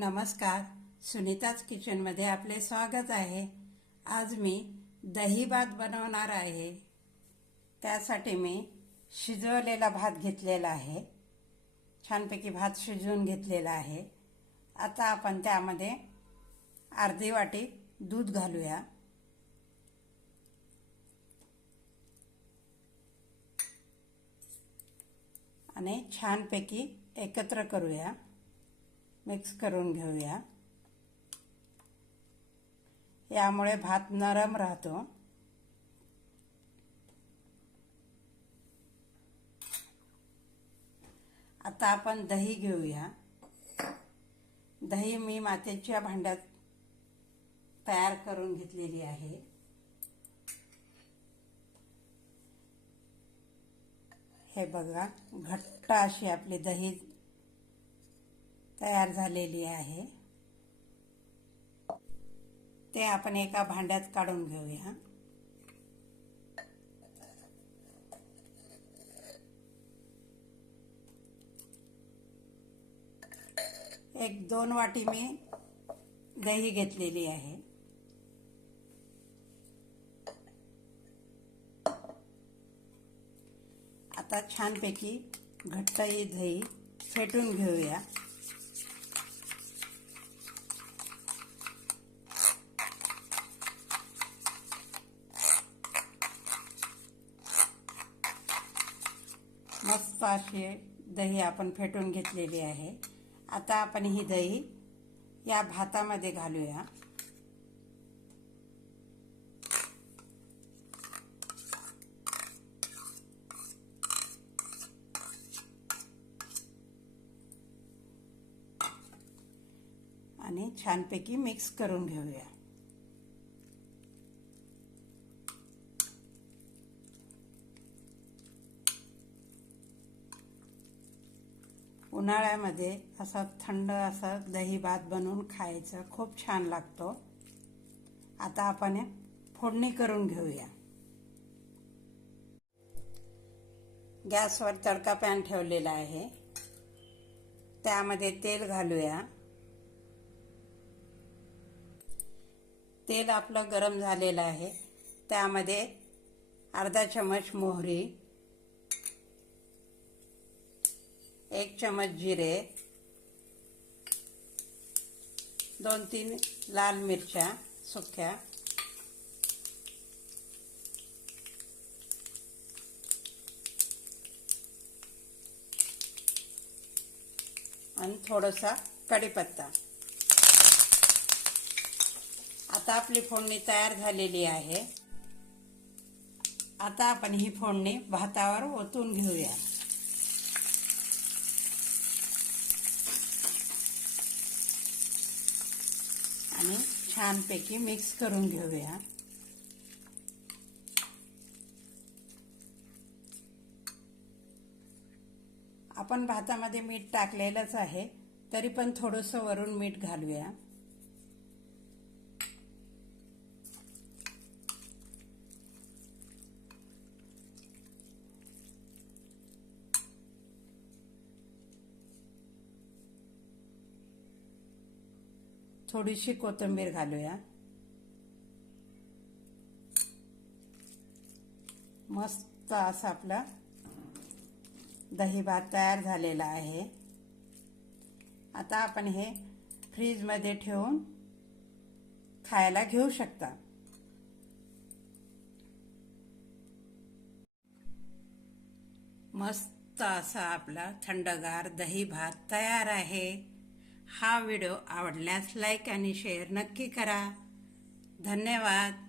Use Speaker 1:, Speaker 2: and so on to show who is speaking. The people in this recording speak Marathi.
Speaker 1: नमस्कार. सुनीताच किचनमध्ये आपले स्वागत आहे. आज मी दही भात बनवणार आहे. त्यासाठी मी शिजवलेला भात घेतलेला आहे. छानपैकी भात शिजवून घेतलेला आहे. आता आपण त्यामध्ये अर्धी वाटी दूध घालूया. आणि छानपैकी एकत्र करूया. मिक्स करून घेऊया. यामुळे भात नरम राहतो. आता आपण दही घेऊया. दही मी मातेच्या भांड्यात तयार करून घेतलेली आहे. हे बघा घट्ट अशी आपली दही तयार झालेली आहे. ते आपण एका भांड्यात काढून घेऊया. एक दोन वाटी मी दही घेतलेली आहे. आता छानपैकी घट्ट ही दही फेटून घेऊया. मस्त असे दही आपण फेटून घेतलेली आहे. आता आपण ही दही या भातामध्ये घालूया. आणि छानपैकी मिक्स करून घेऊया. उन्हाळ्यामध्ये असा थंड असा दही भात बनवून खायचं खूप छान लागतो. आता आपण हे फोडणी करून घेऊया. गॅसवर तडका पॅन ठेवलेला आहे. त्यामध्ये तेल घालूया. तेल आपलं गरम झालेलं आहे. त्यामध्ये अर्धा चमच मोहरी एक चमच जिरे दोन तीन लाल मिरच्या सुक्या आणि थोडासा कढीपत्ता. आता आपली फोडणी तयार झालेली आहे. आता आपण ही फोडणी भातावर ओतून घेऊया. आणि छानपैकी मिक्स करून घेऊया. आपण भातामध्ये मीठ टाकलेलंच आहे तरी पण थोडंसं वरून मीठ घालूया. थोडीशी कोथिंबीर घालूया. मस्त असा आपला दही भात तयार झालेला आहे. आता आपण हे फ्रीजमध्ये ठेवून खायला घेऊ शकता. मस्त असा आपला थंडगार दही भात तयार आहे. हा व्हिडिओ आवडल्यास लाईक आणि शेअर नक्की करा. धन्यवाद.